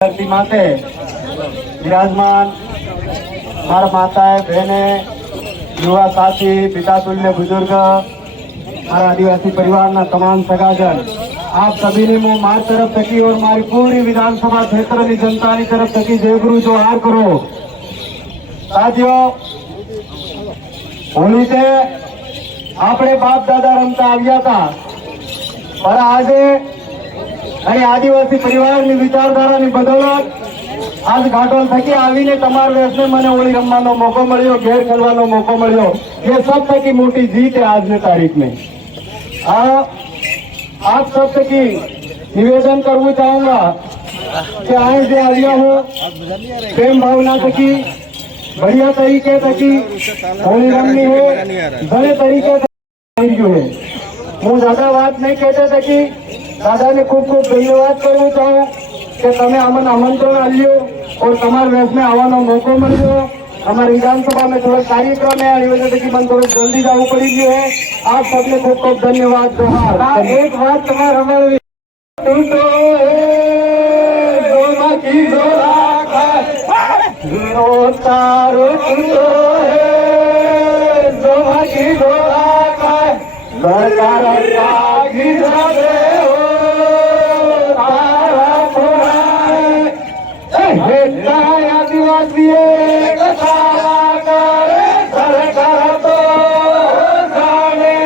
धरती माते विराजमान हमारा माताएं बहने युवा साथी पिता तुल्य बुजुर्ग हमारा आदिवासी परिवार ना तमाम सगाजन आप सभी ने मुंह मार तरफ थकी और मारी पूरी विधानसभा क्षेत्र की जनता की तरफ थकी जय गुरु जोहार करो। साथियों होली से आपने बाप दादा रमता आव्या था पर आजे आदिवासी परिवार की विचारधारा की बदौलत आज घाटोल थकी आवीने तमार वेश में मने होली रमवानो मौको मळ्यो, घेर खेलवानो मौको मळ्यो। ये सब थकी मोटी जीत है आज की तारीख में। आप सब थकी निवेदन करना चाहूंगा कि आज जो आया हो प्रेम भावना थकी बढ़िया तरीके थकी होली रमनी है, घने तरीके है। हूँ ज्यादा बात नहीं कहते थकी दादा ने खूब खूब धन्यवाद करना चाहूँ कि तमे अमन आमंत्रण आल्यो और तमार वेश में आवानो मौको मळ्यो। हमारे विधानसभा में थोड़ा कार्यक्रम है आई वजह से मन थोड़ा जल्दी जावू पड़ी गयो है। आप सबने खूब खूब धन्यवाद। जोहार। एक बात तुम्हारे हमारे की तारो की आदिवासी सरकार तो जाने